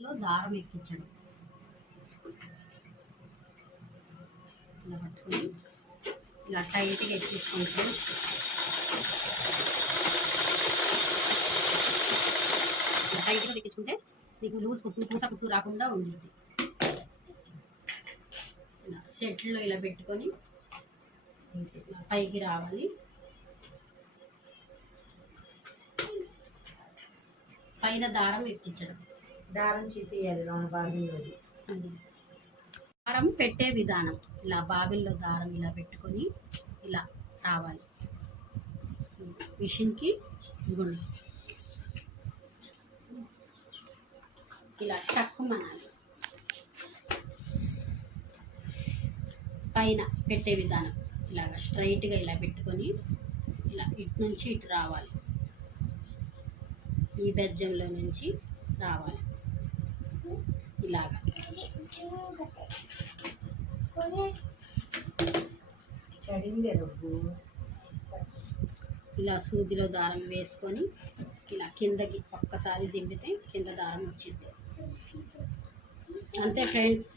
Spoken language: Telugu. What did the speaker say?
దారం ఎక్కించడం. ఇలా పట్టుకొని ఇలా టైట్గా ఎక్కించుకుంటే టైట్గా ఎక్కించుకుంటే మీకు లూజ్ కుట్టు పూస కుట్టు రాకుండా ఉండిద్ది. ఇలా సెట్లో ఇలా పెట్టుకొని పైకి రావాలి. పైన దారం ఎక్కించడం. దారం చూపించాలి బాబిల్లోది. దారం పెట్టే విధానం ఇలా బాబిల్లో దారం ఇలా పెట్టుకొని ఇలా రావాలి మిషన్కి. గుండు ఇలా టక్కుమనాలి. పైన పెట్టే విధానం ఇలాగ స్ట్రైట్గా ఇలా పెట్టుకొని ఇలా ఇటు నుంచి ఇటు రావాలి. ఈ బెజ్జంలో నుంచి రావాలి ఇలాగా. ఇలా సూదిలో దారం వేసుకొని ఇలా కిందకి ఒక్కసారి దింపితే కింద దారం వచ్చింది. అంతే ఫ్రెండ్స్.